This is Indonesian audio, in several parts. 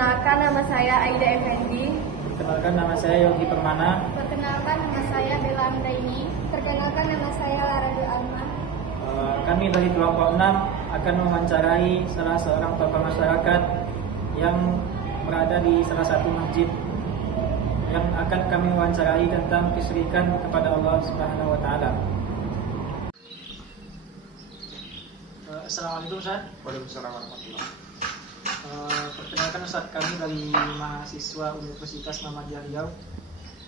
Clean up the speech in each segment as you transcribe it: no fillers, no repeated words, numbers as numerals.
Perkenalkan, nama saya Aida Effendi. Perkenalkan, nama saya Yogi Permana. Perkenalkan, nama saya Bella Amdaini. Perkenalkan, nama saya Laradu Alma. Kami dari kelompok 6 akan mewawancarai salah seorang tokoh masyarakat yang berada di salah satu masjid yang akan kami wawancarai tentang kesyirikan kepada Allah Subhanahu wa taala. Assalamualaikum Ustaz. Waalaikumsalam warahmatullahi. Perkenalkan Ustaz, kami dari mahasiswa Universitas Muhammadiyah Riau.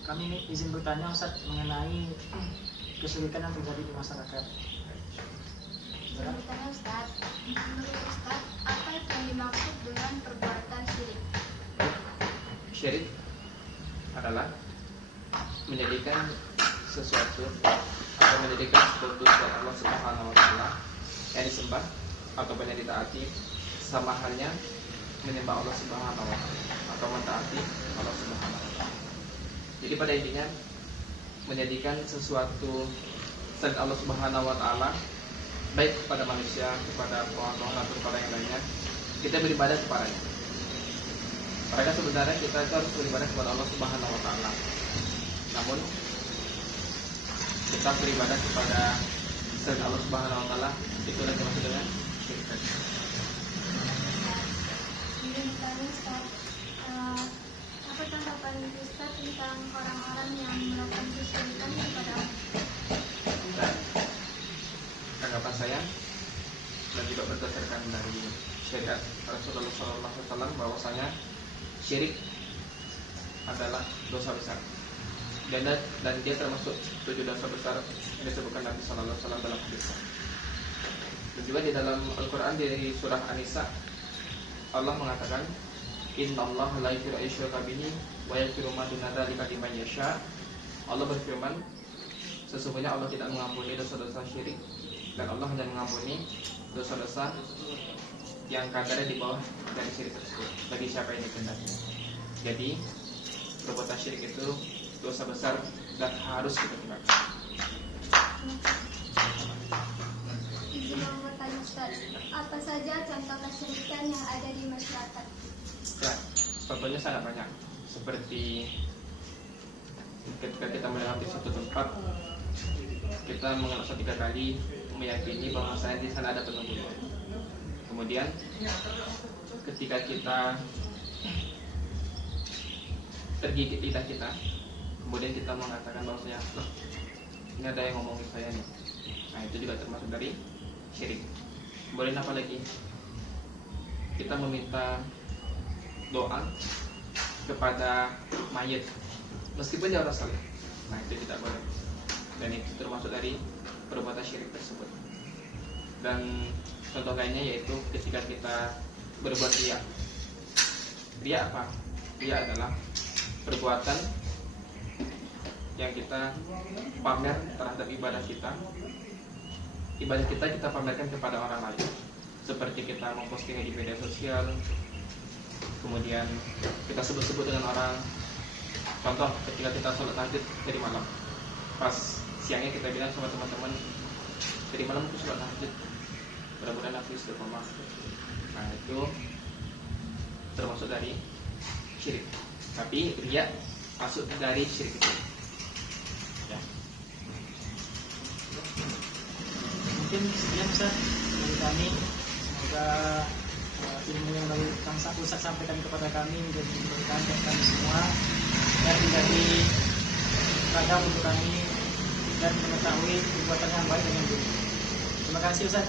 Kami izin bertanya Ustaz mengenai kesyirikan yang terjadi di masyarakat. Bertanya Ustaz, menurut Ustaz, apa yang dimaksud dengan perbuatan syirik? Syirik adalah menjadikan sesuatu atau menjadikan sesuatu selain Allah Subhanahu wa taala yang disembah ataupun yang ditaati, sama halnya menyembah Allah Subhanahu wa taala atau mentaati Allah Subhanahu wa taala. Jadi pada intinya menjadikan sesuatu selain Allah Subhanahu wa taala, baik kepada manusia, kepada Tuhan atau kepada yang lainnya, kita beribadah kepadanya. Padahal sebenarnya kita itu harus beribadah kepada Allah Subhanahu wa taala. Namun kita beribadah kepada selain Allah Subhanahu wa taala, itu adalah termasuk dengan syirik. Bertanya Ustaz, apa tanggapan Ustaz tentang orang-orang yang melakukan kesyirikan kepada Allah? Dan tanggapan saya dan juga berdasarkan dari syariat Rasulullah SAW bahwasanya syirik adalah dosa besar dan dia termasuk 7 dosa besar yang disebutkan Nabi SAW dalam hadis. Dan juga di dalam Al-Quran di surah An-Nisa Allah mengatakan, Innallaha la yaghfiru an yushraka bihi wa yaghfiru ma duna dzalika liman yasha. Allah berfirman, sesungguhnya Allah tidak mengampuni dosa-dosa syirik dan Allah hanya mengampuni dosa-dosa yang kadarnya di bawah dari syirik tersebut bagi siapa yang dikehendaki. Jadi perbuatan syirik itu dosa besar dan harus kita tinggalkan. Izin bertanya Ustaz, apa saja contoh kesyirikan yang ada di masyarakat? Ya, contohnya sangat banyak. Seperti ketika kita melewati suatu tempat, kita mengelaksa 3 kali meyakini bahwasanya di sana ada penunggu. Kemudian ketika kita tergigit lidah kita, kemudian kita mengatakan bahwasanya loh, ini ada yang ngomongin saya nih. Nah, itu juga termasuk dari syirik. Kemudian apa lagi? Kita meminta doa kepada mayit meskipun dia orang saleh. Nah, itu tidak boleh. Dan itu termasuk dari perbuatan syirik tersebut. Dan contoh lainnya yaitu ketika kita berbuat riya. Riya apa? Riya adalah perbuatan yang kita pamer terhadap ibadah kita. Ibadah kita pamerkan kepada orang lain. Seperti kita mempostingnya di media sosial, kemudian kita sebut-sebut dengan orang. Contoh ketika kita sholat tahajud dari malam, pas siangnya kita bilang sama teman-teman, dari malam aku sholat tahajud, mudah-mudahan aku istiqomah. Nah, itu termasuk dari syirik. Tapi riya masuk dari syirik itu. Ya. Mungkin sekian Ustaz dari kami. Semoga ilmu yang dari Ustaz sampaikan kepada kami menjadi berkah untuk kami semua dan menjadi ladang untuk kami dan mengetahui perbuatan yang baik dan yang buruk. Terima kasih Ustaz.